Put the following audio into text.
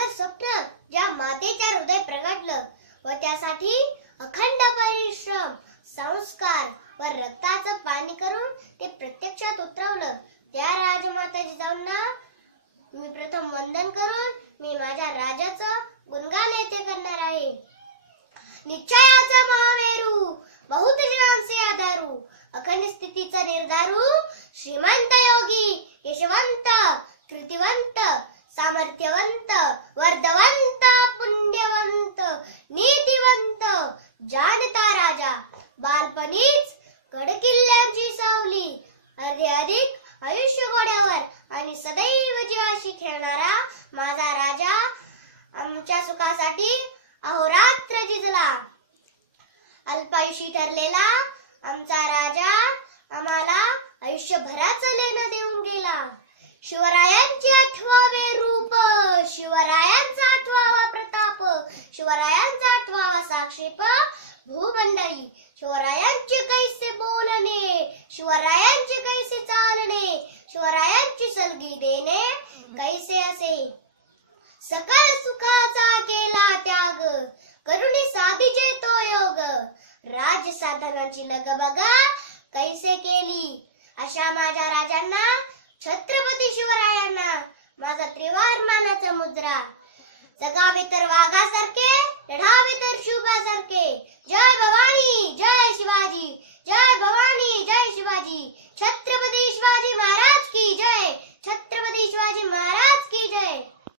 सुंदर स्वप्न ज्या मातेच्या हृदय प्रगटलं व त्यासाठी अखंड परिश्रम, संस्कार व रक्ताचं पाणी करून ते प्रत्यक्षात उतरवलं त्या राजमाता जिजाऊंना मी प्रथम वंदन करून मी माझ्या राजाचं गुणगान येथे करणार आहे. निश्चयाचा महामेरू, बहुत जनांचे आधारू, अखंड स्थितीचा निर्धारू, श्रीमंत योगी, यशवंत, कृतिवंत, सामर्थ्यवंत, वर्धवंत, पुण्यवंत, नीतिवंत, जाणता राजा, बालपणीच गडकिल्ल्यांची सावली, अधिक आयुष्य घोड्यावर आणि सदैव जीवाशी खेळणारा माझा राजा आमच्या सुखासाठी अहोरात्र झिजला. अल्पायुषी ठरलेला आमचा राजा आम्हाला आयुष्यभराचं लेणं देऊन गेला. शिवरायांचे आठवावे रूप, शिवरायांचा आठवावा प्रताप, शिवरायांचा आठवावा साक्षेप भूमंडळी, शिवरायांचे कैसे बोलणे, शिवरायांचे कैसे चालणे, शिवरायांची सलगी देणे कैसे असे. सकल सुखाचा केला त्याग, करुणी साधीचे तो योग, राज साधनाची लगबग कैसे केली. अशा माझ्या राजांना, छत्रपती शिवरायांना माझा त्रिवार मानाचा मुजरा. जगावे तर वाघासारखे,